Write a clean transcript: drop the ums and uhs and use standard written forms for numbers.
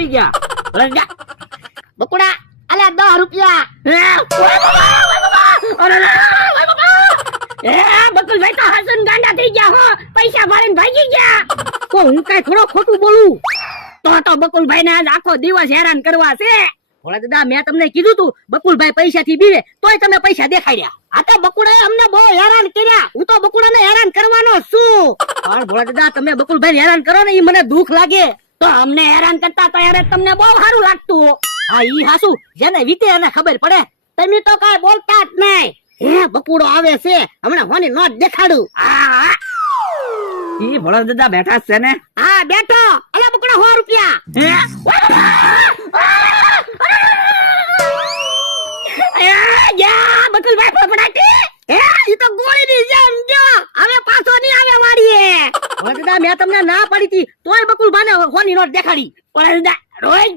આવી ગયા. બકુડા અલ્યા 10 રૂપિયા. બકુલભાઈ તો હસન ગાંડા થઈ ગયા હો, પૈસા ભાળીને ભાગી ગયા. તો હું કઈ થોડો ખોટું બોલું? તો બકુલભાઈ ને આજ આખો દિવસ હેરાન કરવા છે. ભોળા દાદા મેં તમને કીધું તું બકુલભાઈ પૈસા થી બીવે તોય તમે પૈસા દેખાડ્યા. આ તો બકુડાએ અમને બહુ હેરાન કર્યા. હું તો બકુલાને હેરાન કરવાનો છું. પણ ભોળા દાદા તમે બકુલભાઈ હેરાન કરો ને એ મને દુઃખ લાગે. તો અમને હેરાન કરતા ત્યારે તમને બહુ સારું લાગતું. હા ઈ હાસુ જેને વીતે એને ખબર પડે. તમે તો કઈ બોલતા જ નહીં. હે બકુડો આવે છે હમણાં હોની નોટ દેખાડું. હા ઈ ભોળા દાદા બેઠા છે ને? હા બેઠો. અલ્યા બકુડા 100 રૂપિયા. બકુલભાઈ ફફડાટી ઈ તો ગોળીની જેમ જો હવે પાછો નહીં આવે વાડીએ. ભોળા દાદા મેં તમને ના પાડી હતી તોય બકુલભાઈને હોની નોટ દેખાડી. ભોળા દાદા રોજ